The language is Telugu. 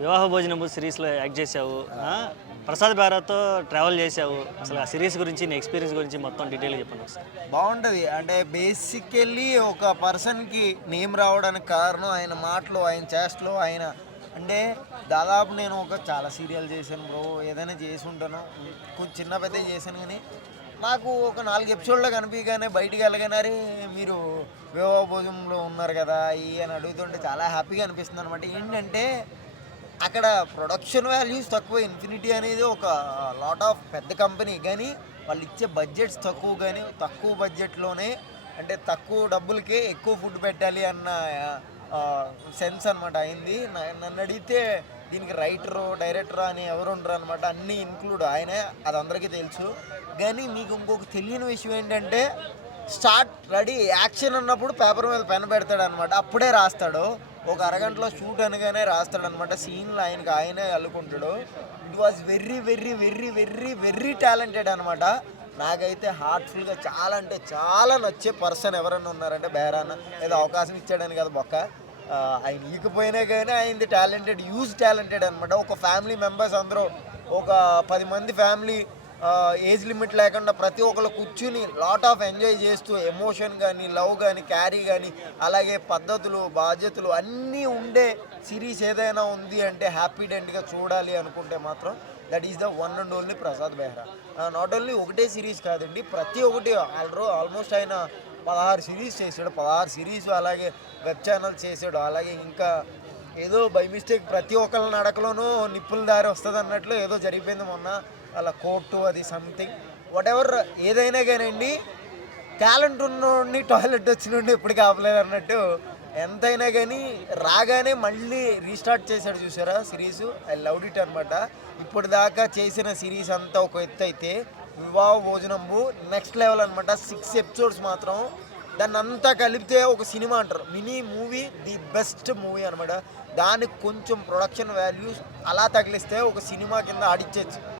వివాహ భోజనము సిరీస్లో యాక్ట్ చేసావు. ప్రసాద్ బెహ్రాతో ట్రావెల్ చేసావు. అసలు ఆ సిరీస్ గురించి నీ ఎక్స్పీరియన్స్ గురించి మొత్తం డీటెయిల్గా చెప్పండి ఒకసారి. బాగుంటుంది. అంటే బేసికల్లీ ఒక పర్సన్కి నేమ్ రావడానికి కారణం ఆయన మాటలు, ఆయన చేష్టలు, ఆయన అంటే దాదాపు నేను చాలా సీరియల్ చేశాను బ్రో, ఏదైనా చేసి ఉంటాను, కొంచెం చిన్న పెద్ద చేశాను. కానీ నాకు ఒక 4 ఎపిసోడ్లో కనిపించగానే బయటికి వెళ్ళగానే అరే మీరు వివాహ భోజనంలో ఉన్నారు కదా అని అడుగుతుంటే చాలా హ్యాపీగా అనిపిస్తుంది అనమాట. ఏంటంటే అక్కడ ప్రొడక్షన్ వాల్యూస్ తక్కువ. ఇన్ఫినిటీ అనేది ఒక లాట్ ఆఫ్ పెద్ద కంపెనీ, కానీ వాళ్ళు ఇచ్చే బడ్జెట్స్ తక్కువ, కానీ తక్కువ బడ్జెట్లోనే అంటే తక్కువ డబ్బులకే ఎక్కువ ఫుడ్ పెట్టాలి అన్న సెన్స్ అనమాట అయింది. నన్ను అడిగితే దీనికి రైటరు డైరెక్టర్ అని ఎవరు ఉండరు అనమాట, అన్నీ ఇన్క్లూడ్ ఆయనే, అది అందరికీ తెలుసు. కానీ మీకు ఇంకొక తెలియని విషయం ఏంటంటే స్టార్ట్ రెడీ యాక్షన్ అన్నప్పుడు పేపర్ మీద పెన్ పెడతాడు అనమాట, అప్పుడే రాస్తాడు. ఒక అరగంటలో షూట్ అనగానే రాస్తాడు అనమాట, సీన్లు ఆయనే అల్లుకుంటాడు. It was very very very very very talented అనమాట. నాకైతే హార్ట్ఫుల్గా చాలా అంటే చాలా నచ్చే పర్సన్ ఎవరన్నా ఉన్నారంటే బెహ్రానా. ఏదో అవకాశం ఇచ్చాడని కదా బొక్క, ఆయన ఈకపోయినా కానీ ఆయనది టాలెంటెడ్, టాలెంటెడ్ అనమాట. ఒక ఫ్యామిలీ మెంబర్స్ అందరూ ఒక 10 మంది ఫ్యామిలీ, ఏజ్ లిమిట్ లేకుండా ప్రతి ఒక్కరు కూర్చుని లాట్ ఆఫ్ ఎంజాయ్ చేస్తూ ఎమోషన్ కానీ లవ్ కానీ క్యారీ కానీ అలాగే పద్ధతులు బాధ్యతలు అన్నీ ఉండే సిరీస్ ఏదైనా ఉంది అంటే హ్యాపీ డెంట్గా చూడాలి అనుకుంటే మాత్రం that is the one and only Prasad Behra. Not only ఒకటే సిరీస్ కాదండి, ప్రతి ఒక్కటి ఆల్మోస్ట్ ఆయన 16 సిరీస్ చేశాడు. 16 సిరీస్ అలాగే వెబ్ ఛానల్ చేశాడు. అలాగే ఇంకా ఏదో బై మిస్టేక్ ప్రతి ఒక్కళ్ళ నడకలోనూ నిప్పుల దారి వస్తుంది అన్నట్లు ఏదో జరిగిపోయింది మొన్న, అలా కోర్టు అది సంథింగ్ వాట్ ఎవర్. ఏదైనా కానివ్వండి, టాలెంట్ ఉన్నోడిని టాయిలెట్ వచ్చినోడిని ఎప్పుడు కాపలేదు అన్నట్టు, ఎంతైనా కానీ రాగానే మళ్ళీ రీస్టార్ట్ చేశాడు చూసారా సిరీసు. ఐ లవ్డ్ ఇట్ అనమాట. ఇప్పుడు దాకా చేసిన సిరీస్ అంతా ఒక ఎత్తు అయితే వివాహ భోజనంబు నెక్స్ట్ లెవెల్ అనమాట. 6 ఎపిసోడ్స్ మాత్రం దాన్ని అంతా కలిపితే ఒక సినిమా అంటారు, mini movie, the best movie అనమాట. దానికి కొంచెం ప్రొడక్షన్ వాల్యూస్ అలా తగిలిస్తే ఒక సినిమా కింద ఆడిచ్చేచ్చు.